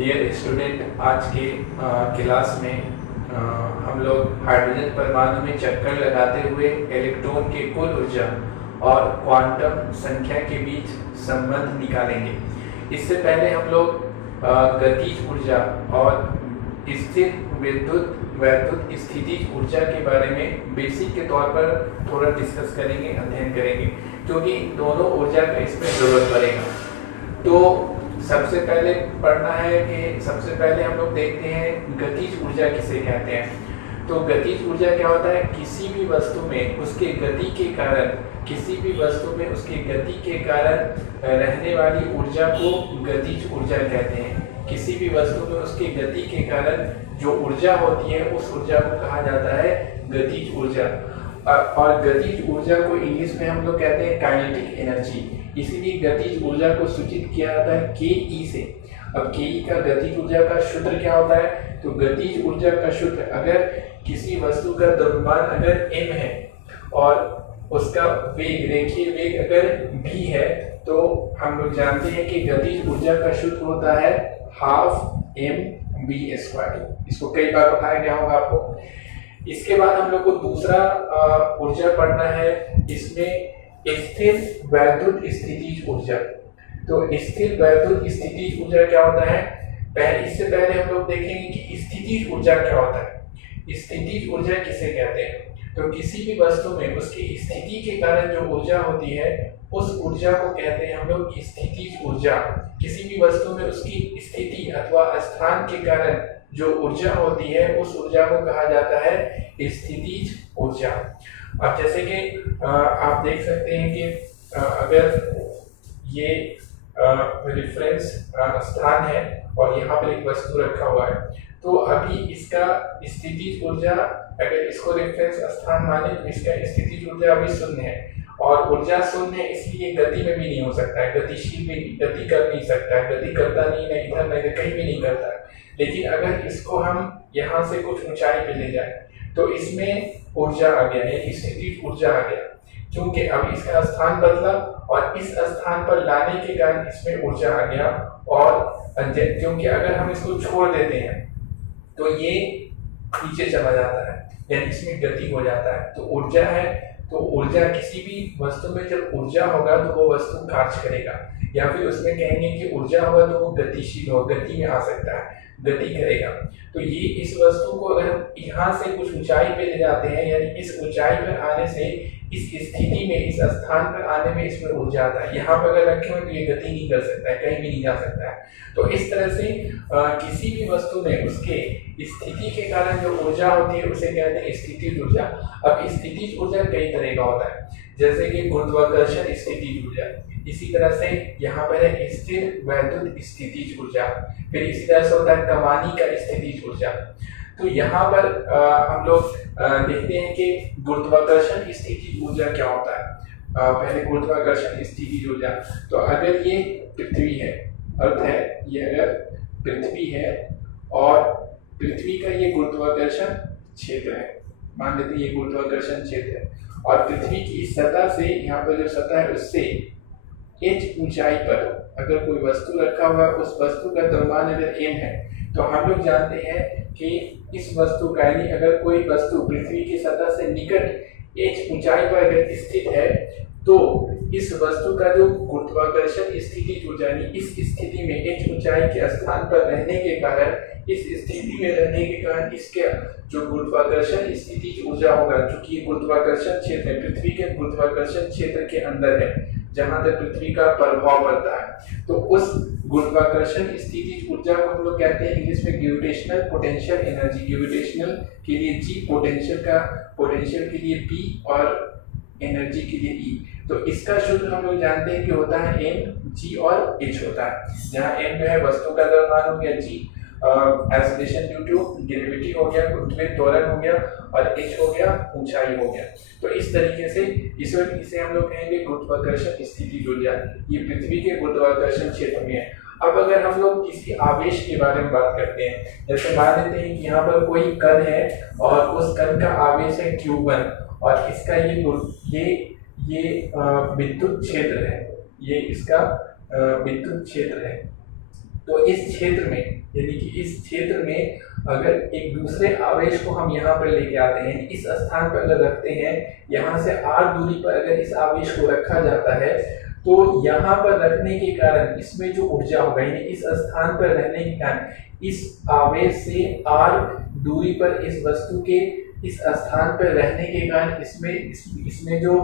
Dear student, आज के class में हम लोग हाइड्रोजन परमाणु में चक्कर लगाते हुए इलेक्ट्रॉन के कुल ऊर्जा और क्वांटम संख्या के बीच संबंध निकालेंगे। इससे पहले हम लोग गतिज ऊर्जा और स्थिर विद्युत वैद्युत स्थितिज ऊर्जा के बारे में बेसिक के तौर पर थोड़ा डिस्कस करेंगे, अध्ययन करेंगे, क्योंकि दोनों ऊर्जा का इसमें जरूरत पड़ेगा। तो सबसे पहले पढ़ना है कि सबसे पहले हम लोग देखते हैं गतिज ऊर्जा किसे कहते हैं। तो गतिज ऊर्जा क्या होता है? किसी भी वस्तु में उसके गति के कारण रहने वाली ऊर्जा को गतिज ऊर्जा कहते हैं। किसी भी वस्तु में उसके गति के कारण जो ऊर्जा होती है उस ऊर्जा को कहा जाता है गतिज ऊर्जा। और गतिज ऊर्जा को इंग्लिश में हम लोग कहते हैं काइनेटिक एनर्जी। इसीलिए गतिज ऊर्जा को सूचित किया जाता है के से। अब के का गतिज ऊर्जा का सूत्र क्या होता है? तो गतिज ऊर्जा का सूत्र, अगर किसी वस्तु का द्रव्यमान अगर m है और उसका वेग, रेखीय वेग अगर v है, तो हम लोग जानते हैं कि गतिज ऊर्जा का सूत्र होता है हाफ mv²। इसको कई बार बताया गया होगा आपको। इसके बाद हम लोग को दूसरा ऊर्जा पढ़ना है, इसमें स्थिर वैद्युत स्थितिज ऊर्जा। तो स्थिर वैद्युत स्थितिज ऊर्जा क्या होता है? इससे पहले हम लोग देखेंगे कि स्थितिज ऊर्जा क्या होता है। स्थितिज ऊर्जा किसे कहते हैं? तो किसी भी वस्तु में उसकी स्थिति के कारण जो ऊर्जा होती है उस ऊर्जा को कहते हैं हम लोग स्थितिज ऊर्जा। किसी भी वस्तु में उसकी स्थिति अथवा स्थान के कारण जो ऊर्जा होती है उस ऊर्जा को कहा जाता है स्थितिज ऊर्जा। अब जैसे कि आप देख सकते हैं कि अगर ये रेफरेंस स्थान है और यहाँ पर एक वस्तु रखा हुआ है, तो अभी इसका स्थितिज ऊर्जा, अगर इसको रेफरेंस स्थान माने तो इसका स्थितिज ऊर्जा अभी शून्य है। और ऊर्जा शून्य है इसलिए गति में भी नहीं हो सकता है, गतिशील भी गति कर नहीं सकता है, गति करता नहीं है, इधर नहीं कहीं भी नहीं करता है। लेकिन अगर इसको हम यहाँ से कुछ ऊंचाई पे ले जाए तो इसमें ऊर्जा आ गया, यानी स्थितिज ऊर्जा आ गया, क्योंकि अब इसका स्थान बदला और इस स्थान पर लाने के कारण इसमें ऊर्जा आ गया। और क्योंकि अगर हम इसको छोड़ देते हैं तो ये नीचे चला जाता है, यानी इसमें गति हो जाता है। तो ऊर्जा है, तो ऊर्जा किसी भी वस्तु में जब ऊर्जा होगा तो वो वस्तु कार्य करेगा, या फिर उसमें कहेंगे कि ऊर्जा होगा तो वो गतिशील हो, गति में आ सकता है, गति करेगा। तो ये इस वस्तु को अगर हम यहाँ से कुछ ऊंचाई पे ले जाते हैं, यानी इस ऊंचाई पर आने से इस स्थिति में, इस स्थान पर आने में इसमें ऊर्जा आता है। यहाँ पर अगर रखे हुए तो ये गति नहीं कर सकता है, कहीं भी नहीं जा सकता है। तो इस तरह से किसी भी वस्तु में उसके स्थिति के कारण जो ऊर्जा होती है उसे कहते हैं स्थितिज ऊर्जा। अब स्थितिज ऊर्जा कई तरह का होता है, जैसे कि गुरुत्वाकर्षण स्थितिज ऊर्जा, इसी तरह से यहाँ पर है स्थिर वैद्युत स्थितिज ऊर्जा, फिर इसी तरह से होता है कमानी का स्थितिज ऊर्जा। तो यहाँ पर हम लोग देखते हैं कि गुरुत्वाकर्षण स्थितिज ऊर्जा क्या होता है। पहले गुरुत्वाकर्षण स्थितिज ऊर्जा, तो अगर ये पृथ्वी है, अर्थ है, ये अगर पृथ्वी है और पृथ्वी का ये गुरुत्वाकर्षण क्षेत्र है, मान लेते हैं ये गुरुत्वाकर्षण क्षेत्र है, और पृथ्वी की सतह से, यहाँ पर जो सतह है उससे h ऊंचाई पर अगर कोई वस्तु रखा हुआ है, उस वस्तु का द्रव्यमान अगर m है, तो हम लोग जानते हैं कि इस वस्तु का, यानी अगर कोई वस्तु पृथ्वी की सतह से निकट h ऊंचाई पर अगर स्थित है तो इस वस्तु का जो गुरुत्वाकर्षण स्थितिज ऊर्जा, यानी इस स्थिति में h ऊंचाई के स्थान पर रहने के कारण, इस स्थिति में रहने के कारण इसके जो गुरुत्वाकर्षण स्थितिज ऊर्जा होगा, चूंकि गुरुत्वाकर्षण क्षेत्र पृथ्वी के गुरुत्वाकर्षण क्षेत्र के अंदर है जहां तक पृथ्वी का प्रभाव पड़ता है, तो उस गुरुत्वाकर्षण स्थितिज ऊर्जा को हम लोग कहते हैं इंग्लिश में ग्रेविटेशनल पोटेंशियल एनर्जी। ग्रेविटेशनल के लिए G, पोटेंशियल के लिए P और एनर्जी के लिए E। तो इसका सूत्र हम लोग जानते हैं कि होता है m, g और h होता है, जहाँ m जो है वस्तु का द्रव्यमान हो गया, g acceleration due to gravity हो गया, गुरुत्वाकर्षण त्वरण हो गया, और h हो गया ऊंचाई हो गया। तो इस तरीके से इसे हम लोग कहेंगे गुरुत्वाकर्षण स्थितिज ऊर्जा। ये पृथ्वी के गुरुत्वाकर्षण क्षेत्र में है। अब अगर हम लोग किसी आवेश के बारे में बात करते हैं, जैसे मान लेते हैं कि यहाँ पर कोई कण है और उस कण का आवेश है Q1 और इसका ये विद्युत क्षेत्र है, ये इसका विद्युत क्षेत्र है। तो इस क्षेत्र में, यानी कि इस क्षेत्र में अगर एक दूसरे आवेश को हम यहाँ पर लेके आते हैं, इस स्थान पर अगर रखते हैं, यहाँ से r दूरी पर अगर इस आवेश को रखा जाता है, तो यहाँ पर रखने के कारण इसमें जो ऊर्जा होगा, यानी इस स्थान पर रहने के कारण इस आवेश से r दूरी पर इस वस्तु के इस स्थान पर रहने के कारण इसमें जो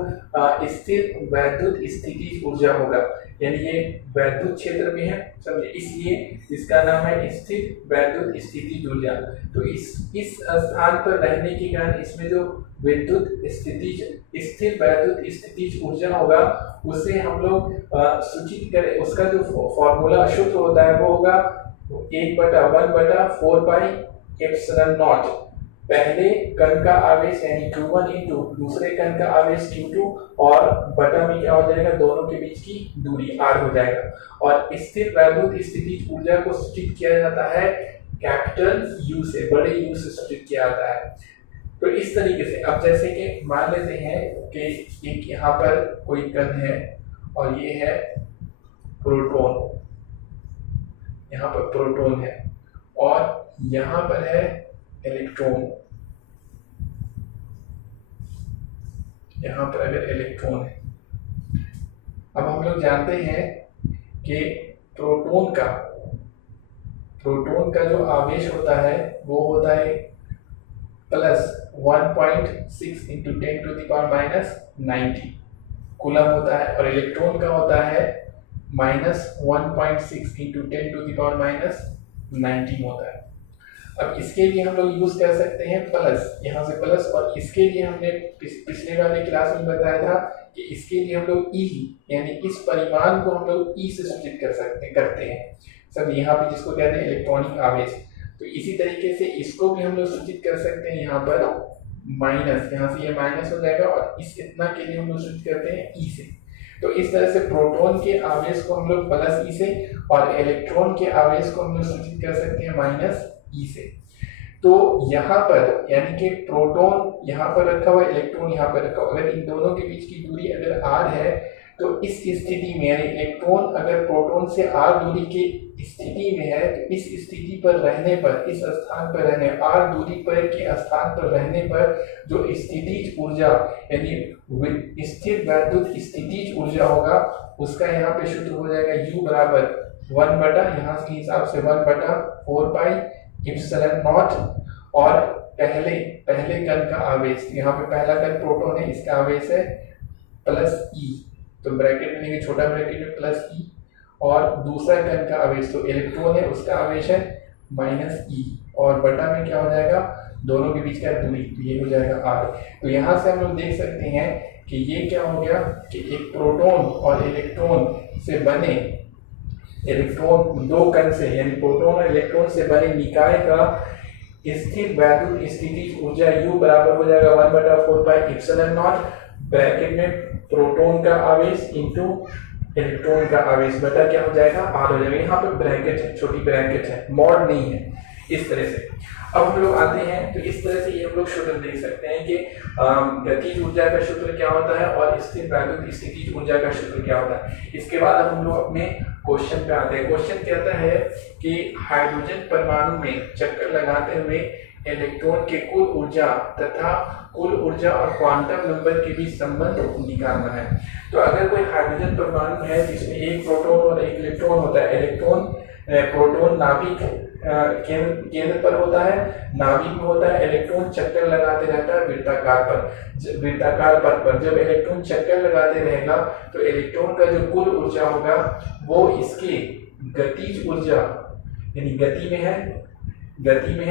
स्थिर वैद्युत स्थितिज ऊर्जा होगा, यानी ये वैद्युत क्षेत्र में है, समझे, इसलिए इसका नाम है स्थिर वैद्युत स्थितिज ऊर्जा। तो इस स्थान पर रहने के कारण इसमें जो विद्युत स्थितिज स्थिर वैद्युत स्थितिज ऊर्जा होगा, उसे हम लोग सूचित करें, उसका जो फॉर्मूला सूत्र होता है वो होगा 1/1/4 पाई एप्सिलॉन नॉट, पहले कण का आवेश यानी Q1 इंटू दूसरे कण का आवेश Q2 और बटा में क्या हो जाएगा, दोनों के बीच की दूरी r हो जाएगा। और स्थिर वैद्युत स्थितिज ऊर्जा को सूचित किया जाता है कैपिटल U से, बड़े U से सूचित किया जाता है। तो इस तरीके से अब जैसे कि मान लेते हैं कि एक यहाँ पर कोई कण है और ये है प्रोटॉन, यहाँ पर प्रोटॉन है और यहाँ पर है इलेक्ट्रॉन, यहाँ पर अगर इलेक्ट्रॉन है। अब हम लोग जानते हैं कि प्रोटॉन का जो आवेश होता है वो होता है प्लस 1.6 इंटू 10⁻⁻90 कूलम होता है, और इलेक्ट्रॉन का होता है -1.6 इंटू 10⁻90 होता है। अब इसके लिए हम लोग यूज कर सकते हैं प्लस, यहाँ से प्लस, और इसके लिए हमने पिछले वाले क्लास में बताया था कि इसके लिए हम लोग ई यानी इस परिमाण को हम लोग ई से सूचित करते हैं सब, यहाँ पे जिसको कहते हैं इलेक्ट्रॉनिक आवेश। तो इसी तरीके से इसको भी हम लोग सूचित कर सकते हैं, यहाँ पर माइनस, यहाँ से ये माइनस हो जाएगा और इस इतना के लिए हम लोग सूचित करते हैं ई से। तो इस तरह से प्रोटॉन के आवेश को हम लोग प्लस ई से और इलेक्ट्रॉन के आवेश को हम लोग सूचित कर सकते हैं माइनस ई से। तो यहाँ पर यानी कि प्रोटॉन यहाँ पर रखा हुआ, इलेक्ट्रॉन यहाँ पर रखा हुआ, अगर इन दोनों के बीच की दूरी अगर r है, तो इस स्थिति में यानी इलेक्ट्रॉन अगर प्रोटॉन से r दूरी की स्थिति में है, तो इस स्थिति पर रहने पर, इस स्थान पर रहने, r दूरी पर के स्थान पर रहने पर जो स्थितिज ऊर्जा यानी स्थिर वैद्युत स्थितिज ऊर्जा होगा, उसका यहाँ पे सूत्र हो जाएगा U बराबर 1 यहाँ के हिसाब से 1/4 पाई एप्सिलॉन नॉट, और पहले कण का आवेश, यहाँ पे पहला कण प्रोटॉन है, इसका आवेश है प्लस ई, तो ब्रैकेट में लेंगे, छोटा ब्रैकेट में प्लस ई, और दूसरा कण का आवेश तो इलेक्ट्रॉन है, उसका आवेश है माइनस ई, और बटा में क्या हो जाएगा, दोनों के बीच का दूरी, तो ये हो जाएगा आर। तो यहाँ से हम लोग देख सकते हैं कि ये क्या हो गया कि एक प्रोटॉन और इलेक्ट्रॉन से बने, इलेक्ट्रॉन दो कण से यानी प्रोटॉन और इलेक्ट्रॉन से बने निकाय का स्थिर वैद्युत स्थितिज ऊर्जा U बराबर हो जाएगा 1/4 पाई एप्सिलॉन नॉट, ब्रैकेट में प्रोटॉन का आवेश इंटू इलेक्ट्रॉन का आवेश बटा क्या हो जाएगा, आर हो जाएगा। यहाँ पे ब्रैकेट है, छोटी ब्रैकेट है, मॉड नहीं है, इस तरह से। अब हम लोग आते हैं, तो इस तरह से ये हम लोग सूत्र देख सकते हैं कि गतिज ऊर्जा का सूत्र क्या होता है और स्थिर वैद्युत स्थितिज ऊर्जा का सूत्र क्या होता है। इसके बाद अब हम लोग अपने क्वेश्चन पे आते हैं। क्वेश्चन कहता है कि हाइड्रोजन परमाणु में चक्कर लगाते हुए इलेक्ट्रॉन के कुल ऊर्जा तथा कुल ऊर्जा और क्वांटम नंबर के बीच संबंध निकालना है। तो अगर कोई हाइड्रोजन परमाणु है जिसमें एक प्रोटॉन और एक इलेक्ट्रॉन होता है, प्रोटॉन नाभिक केंद्र पर होता है, नाभिक में होता है, इलेक्ट्रॉन चक्कर लगाते रहता है वृत्ताकार पथ पर। जब इलेक्ट्रॉन चक्कर लगाते रहेगा तो इलेक्ट्रॉन का जो कुल ऊर्जा होगा वो इसकी गतिज ऊर्जा यानी गति में है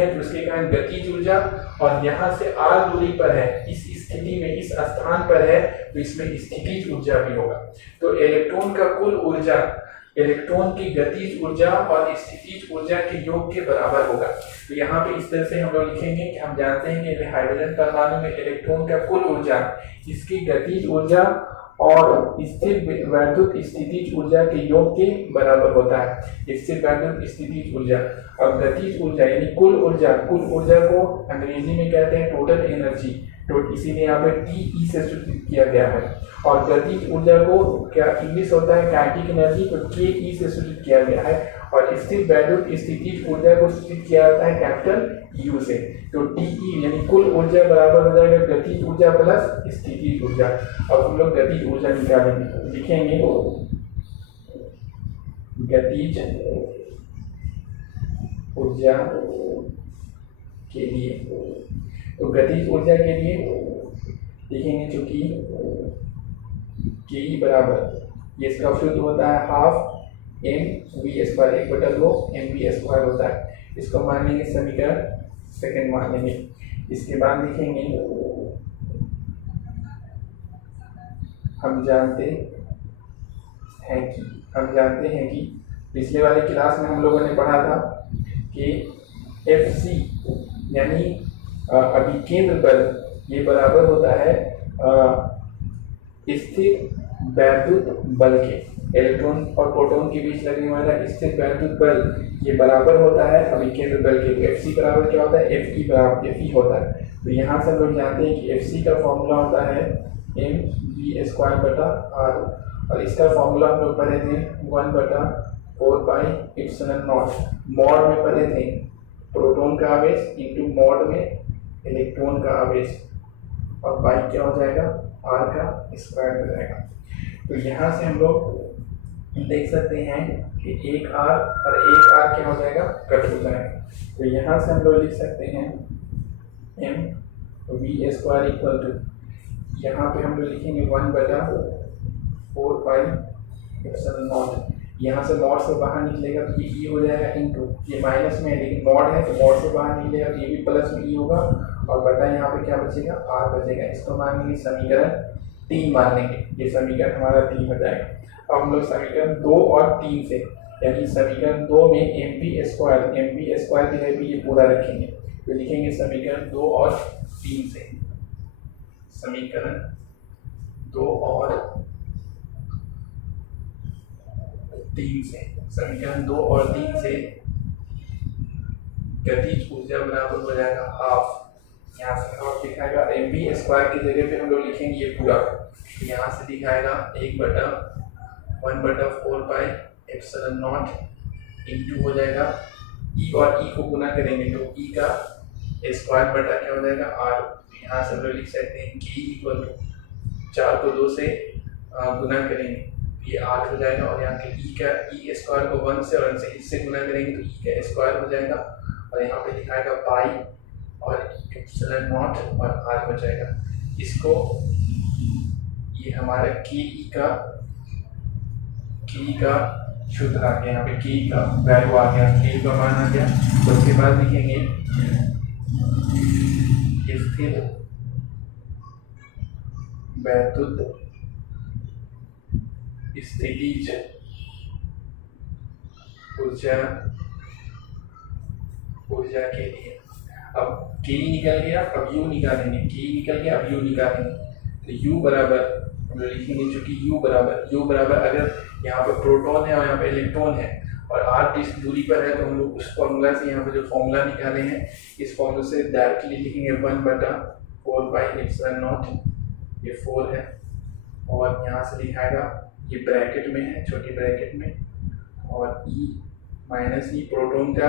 तो उसके कारण गतिज ऊर्जा, और यहाँ से r दूरी पर है, इस स्थिति में इस स्थान पर है तो इसमें स्थितिज ऊर्जा भी होगा। तो इलेक्ट्रॉन का कुल ऊर्जा इलेक्ट्रॉन की गतिज ऊर्जा और स्थितिज ऊर्जा के योग के बराबर होगा। तो यहाँ पे इस तरह से हम लोग लिखेंगे कि हम जानते हैं कि हाइड्रोजन परमाणु में इलेक्ट्रॉन का कुल ऊर्जा इसकी गतिज ऊर्जा और स्थिर वैद्युत स्थितिज ऊर्जा के योग के बराबर होता है। स्थिर वैद्युत स्थितिज ऊर्जा और गतिज ऊर्जा यानी कुल ऊर्जा को अंग्रेजी में कहते हैं टोटल एनर्जी, तो इसीलिए यहाँ पे TE से सूचित किया गया है। और गतिज ऊर्जा को क्या इंग्लिश होता है काइनेटिक एनर्जी, तो KE से सूचित किया गया है। और स्थिर वैद्युत स्थितिज ऊर्जा को सूचित किया जाता है कैपिटल यू से। तो टीई यानी कुल ऊर्जा बराबर हो जाएगा गतिज ऊर्जा प्लस स्थितिज ऊर्जा। अब हम लोग गतिज ऊर्जा निकालेंगे, लिखेंगे गतिज ऊर्जा के लिए। तो गतिज ऊर्जा के लिए लिखेंगे चूंकि के बराबर, ये इसका शुद्ध होता है हाफ एम वी स्क्वायर, एक बटा दो एम वी स्क्वायर होता है। इसको मान लेंगे समीकरण सेकंड मान लेंगे। इसके बाद लिखेंगे हम जानते हैं कि पिछले वाले क्लास में हम लोगों ने पढ़ा था कि एफ सी यानी अभिकेंद्र बल ये बराबर होता है स्थिर वैद्युत बल के, इलेक्ट्रॉन और प्रोटॉन के बीच लगने वाला स्थिर वैद्युत बल ये बराबर होता है अभिकेंद्र बल के। एफ सी बराबर क्या होता है, एफ ई बराबर एफ ई होता है। तो यहाँ से हम लोग जानते हैं कि एफ सी का फॉर्मूला होता है एम वी स्क्वायर बटा आर, और इसका फॉर्मूला हम लोग पढ़े थे 1/4 मॉड में पढ़े थे, प्रोटॉन का आवेश इंटू मॉड में इलेक्ट्रॉन का आवेश, और बाई क्या हो जाएगा आर का स्क्वायर हो जाएगा। तो यहाँ से हम लोग देख सकते हैं कि एक आर और एक आर क्या हो जाएगा, कट हो जाएगा। तो यहाँ से हम लोग लिख सकते हैं M V square equal to, यहाँ पे हम लोग लिखेंगे 1/4 पाई एप्सिलॉन नॉट। यहाँ से मॉड से बाहर निकलेगा तो ये ई हो जाएगा इंटू, ये माइनस में है लेकिन मॉड है तो मॉड से बाहर निकलेगा तो ये भी प्लस में ई होगा, और बटा यहाँ पे क्या बचेगा आर बचेगा। इसको मान लेंगे समीकरण 3 मान लेंगे, ये समीकरण हमारा 3 हो जाएगा। अब हम लोग समीकरण 2 और 3 से, यानी समीकरण 2 में एम वी स्क्वायर की जगह भी ये पूरा रखेंगे। तो लिखेंगे समीकरण 2 और 3 से, समीकरण 2 और 3 से, समीकरण 2 और 3 से गतिज ऊर्जा बराबर हो जाएगा हाफ, यहाँ से हाफ दिखाएगा, एम वी स्क्वायर की जगह पे हम लोग लिखेंगे ये पूरा, यहाँ से दिखाएगा 1/4 पाई एप्सिलॉन नॉट इंटू हो जाएगा ई, और ई को गुना करेंगे तो ई का स्क्वायर बटा क्या हो जाएगा आर। यहाँ से हम लोग लिख सकते हैं के इक्वल टू 4 को 2 से गुना करेंगे ये 8 हो जाएगा, और यहाँ के ई स्क्वायर को 1 से और 1 से इससे गुना करेंगे तो ई का स्क्वायर हो जाएगा, और यहाँ पे दिखाएगा पाई और एप्सिलॉन नॉट और आर हो जाएगा। इसको ये हमारा के ई का शुद्ध आ गया, यहाँ पे के का वैल्यू आ गया, के का मान आ गया। तो उसके बाद लिखेंगे स्थिर वैद्युत स्थितिज ऊर्जा के लिए। अब के निकल गया, अब यू निकालेंगे, के निकल गया, अब यू निकालेंगे। तो यू बराबर हम लोग लिखेंगे चूंकि यू बराबर अगर यहाँ पर प्रोटॉन है और यहाँ पे इलेक्ट्रॉन है और आर इस दूरी पर है तो हम लोग उस फॉर्मूला से यहाँ पे जो फॉर्मूला निकाले हैं इस फॉर्मूला से डायरेक्टली लिखेंगे 1/4 पाई एप्सिलॉन नॉट, ये 4 है, और यहाँ से दिखाएगा ये ब्रैकेट में है, छोटी ब्रैकेट में, और ई माइनस ई प्रोटॉन का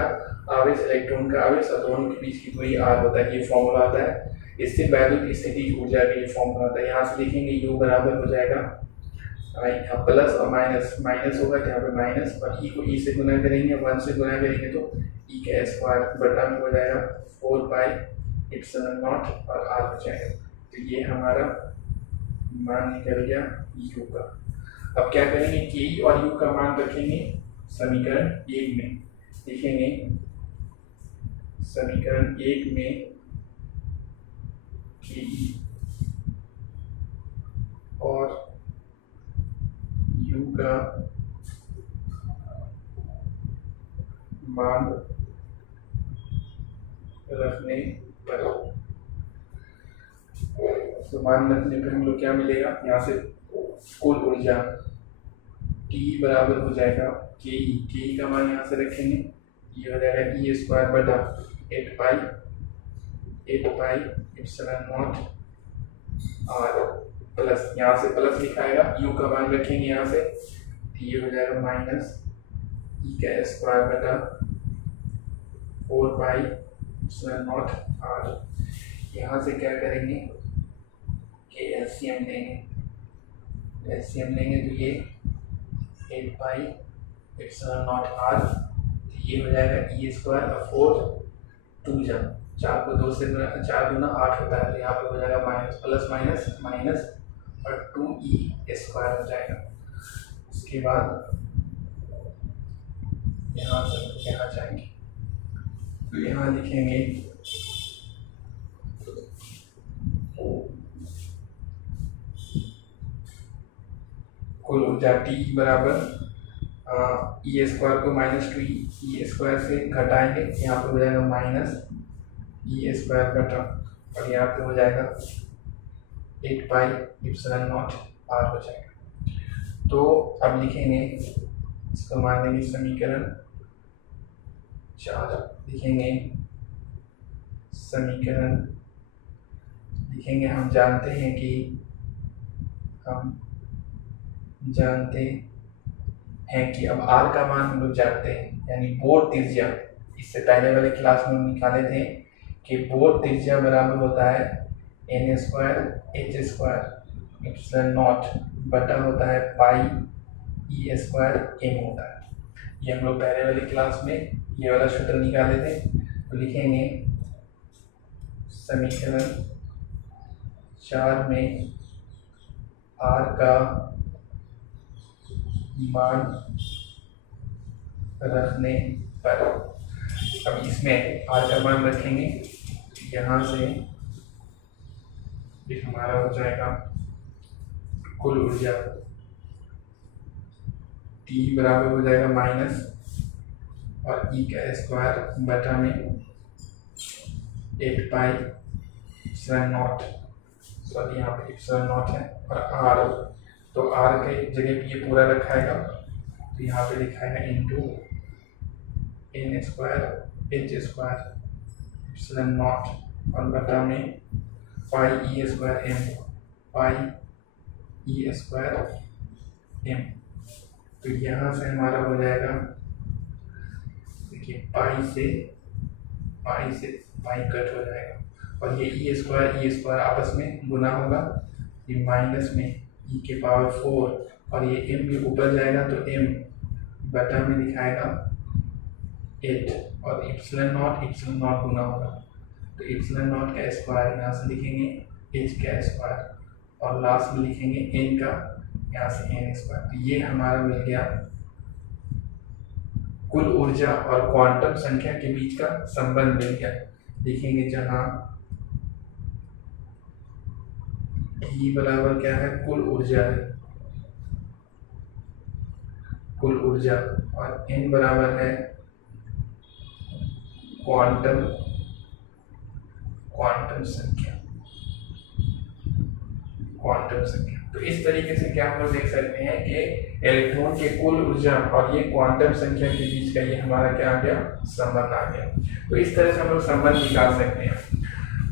आवेश इलेक्ट्रॉन का आवेश और दोनों के बीच की दूरी आर होता है, ये फॉर्मूला आता है। इससे वैद्युत स्थितिज ऊर्जा के लिए फॉर्मूला आता है। यहाँ से लिखेंगे यू बराबर हो जाएगा, यहाँ प्लस और माइनस होगा तो यहाँ पे माइनस, और ई को ई से गुना करेंगे, 1 से गुना करेंगे तो ई का स्क्वायर बटा में हो जाएगा 4 पाई एप्सिलॉन नॉट और आर हो जाएगा। तो ये हमारा मान निकल गया यू का। अब क्या करेंगे, के ई और यू का मान रखेंगे समीकरण 1 में, लिखेंगे समीकरण 1 में के ई और यू का मान रखने पर, तो मान रखने पर हम लोग क्या मिलेगा, यहाँ से कुल ऊर्जा T बराबर हो जाएगा के का मान यहाँ से रखेंगे, ये हो जाएगा ई स्क्वायर बटा 8 pi epsilon naught R plus, यहाँ से प्लस लिखाएगा, यू का मान रखेंगे यहाँ से, ये हो जाएगा माइनस ई का स्क्वायर बटा 4 पाई एप्सिलॉन नॉट आर। यहाँ से क्या करेंगे कि एलसीएम लेंगे तो ये 8 पाई एप्सिलॉन नॉट आर, तो ये हो जाएगा ई स्क्वायर और 4 2 जब 4 को 2 से 4 दूना 8 होता है, तो यहाँ पे हो जाएगा माइनस प्लस माइनस माइनस और 2e स्क्वायर हो जाएगा। उसके बाद यहाँ से यहाँ जाएंगे तो यहाँ लिखेंगे कुल ऊर्जा T बराबर ई स्क्वायर को माइनस 2e स्क्वायर से घटाएंगे, यहाँ पे हो जाएगा माइनस ई स्क्वायर बटा और यहाँ पे हो जाएगा 8 पाई एप्सिलॉन नॉट आर हो जाएगा। तो अब लिखेंगे, इसको मान लेंगे समीकरण 4, लिखेंगे समीकरण लिखेंगे हम जानते हैं कि अब r का मान हम लोग जानते हैं, यानी बोर त्रिज्या, इससे पहले वाले क्लास में हम निकाले थे कि बोर त्रिज्या बराबर होता है n square h square epsilon not बटा होता है पाई ई स्क्वायर m होता है। ये हम लोग पहले वाली क्लास में ये वाला सूत्र निकाले थे। तो लिखेंगे समीकरण 4 में r का मान रखने पर, अब इसमें r का मान रखेंगे, यहाँ से ये हमारा हो जाएगा कुल ऊर्जा T बराबर हो जाएगा माइनस और ई का स्क्वायर बटा में 8 पाई एप्सिलॉन नॉट, सॉरी यहाँ पे एप्सिलॉन नॉट है और आर, तो r के जगह पे ये पूरा रखाएगा, तो यहाँ पे लिखाएगा into n square h square epsilon naught और बटा में pi E square m, pi E square m। तो यहाँ से हमारा हो जाएगा, देखिए पाई से पाई कट हो जाएगा और ये ई स्क्वायर आपस में गुना होगा, ये माइनस में ई के पावर 4 और ये m भी ऊपर जाएगा तो m बटा में लिखाएगा 8 और एप्सिलॉन नॉट गुना होगा, तो एप्सिलॉन नॉट का स्क्वायर यहाँ से लिखेंगे h का स्क्वायर और लास्ट में लिखेंगे n का, यहाँ से n स्क्वायर। तो ये हमारा मिल गया कुल ऊर्जा और क्वांटम संख्या के बीच का संबंध मिल गया। देखेंगे जहाँ E बराबर क्या है, कुल ऊर्जा है, कुल ऊर्जा, और n बराबर है क्वांटम संख्या। तो इस तरीके से क्या हम लोग देख सकते हैं कि इलेक्ट्रॉन के कुल ऊर्जा और ये क्वांटम संख्या के बीच का ये हमारा क्या आ गया, संबंध आ गया। तो इस तरह से हम लोग संबंध निकाल सकते हैं।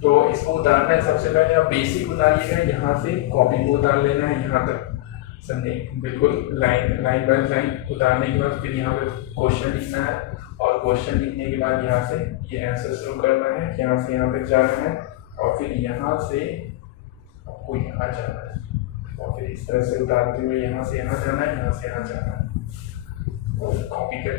तो इसको उतारना है, सबसे पहले आप बेसिक उतारिएगा, यहाँ से कॉपी को उतार लेना है यहाँ तक, समझे, बिल्कुल लाइन बाय लाइन उतारने के बाद फिर यहाँ पे क्वेश्चन लिखना है और क्वेश्चन लिखने के बाद यहाँ से ये आंसर शुरू करना है, यहाँ से यहाँ तक जाना है और फिर यहाँ से आपको यहाँ जाना है और फिर इस तरह से उतारते हुए यहाँ से यहाँ जाना है, यहाँ से यहाँ जाना है। कॉपी कर